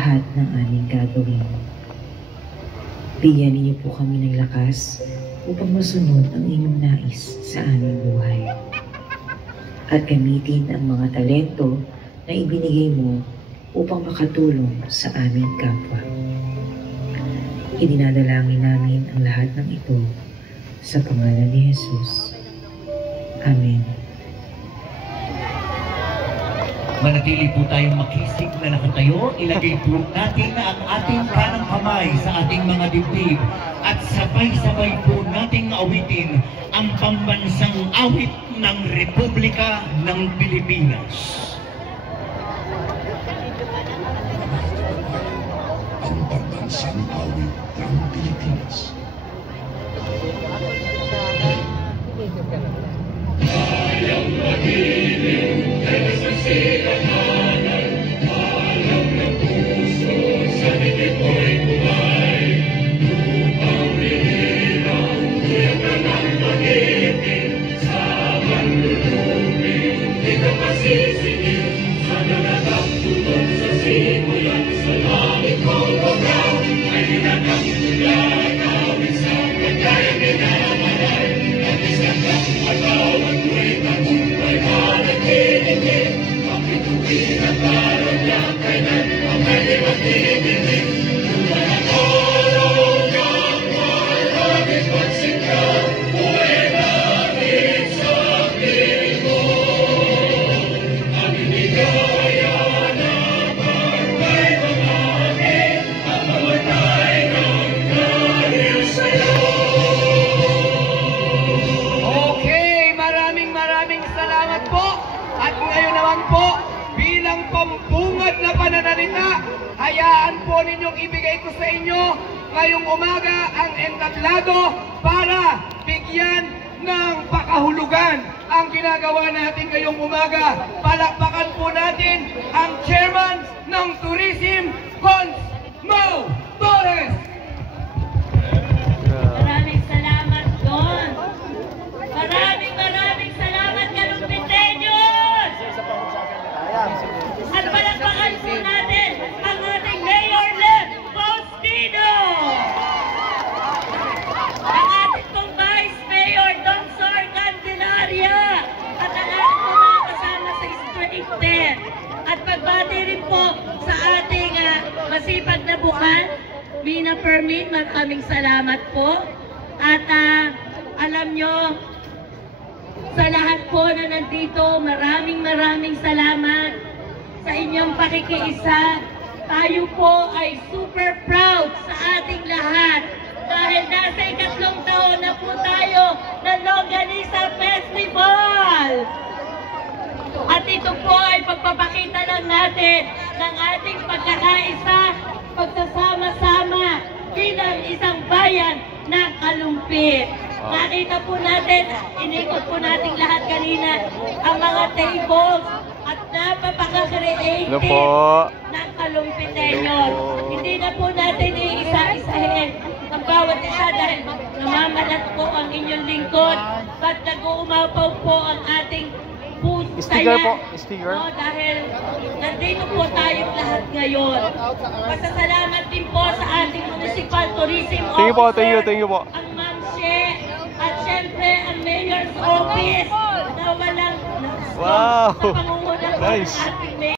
lahat ng aming gagawin. Bigyan niyo po kami ng lakas upang masunod ang inyong nais sa aming buhay. At gamitin ang mga talento na ibinigay mo upang makatulong sa aming kapwa. Idinadalangin namin ang lahat ng ito sa pangalan ni Jesus. Amen. Manatili po tayong makisig na nakatayo. Ilagay po natin ang ating kanang kamay sa ating mga dibdib at sabay-sabay po nating awitin ang pambansang awit ng Republika ng Pilipinas. Ang pambansang awit ng Pilipinas. Bayang magiliw, teles ng silanganan, alam ng puso, sa dikit mo'y buhay. Lupang bihirang, kuya ka ng magiting, sa manlulupin, di ka pasisingil, sa nanatagtulog sa simulan, sa langit mong lugaw, ay dinagang mula, kawin sa kanyang minamahay, at isakang atawag mo'y tagumpay manatinig, makituwin at araw niya kailan ang may matinig. Lumalang araw niyang maraming pagsikap, buhay natin sa piling mo. Aming ligaya na barkay mga amin, at mamatay ng dahil sa'yo. Okay, maraming salamat po. At ngayon naman po, bilang pambungad na pananalita, hayaan po ninyong ibigay ko sa inyo ngayong umaga ang entablado para bigyan ng pakahulugan ang ginagawa natin ngayong umaga. Palakpakan po natin ang chairman ng Tourism, Cons. Mau Torres. Maraming salamat, Don. Maraming salamat, Kalumpiteños! At palakpakan po natin ang ating Mayor Lem Faustino! Ang ating pong Vice Mayor Don Sor Candelaria! At ang ating po mga kasama sa Street 10. At pagbati rin po sa ating masipag na bukan, Mina Fermin, maraming salamat po. At alam nyo, sa lahat po na nandito, maraming salamat sa inyong pakikiisa. Tayo po ay super proud sa ating lahat dahil nasa ikatlong taon na po tayo ng Longganisa Festival. At ito po ay pagpapakita lang natin ng ating pagkakaisa, pagsasama-sama bilang isang bayan ng Kalumpit. Nakita po natin, inikot po natin lahat kanina ang mga tables at napapaka-creative ng Kalumpiteños. Hindi na po natin iisa-isahin ang bawat isa dahil namamalat po ang inyong lingkod at nag-uumapaw po ang ating puso. Sticker po, sticker. Dahil nandito po tayong lahat ngayon. Pasasalamat din po sa ating Municipal Tourism Officer. Thank you po. Ang Ma'am She, at syempre ang Mayor's Office na walang Wow! sa pangunguna po ng Nice. ating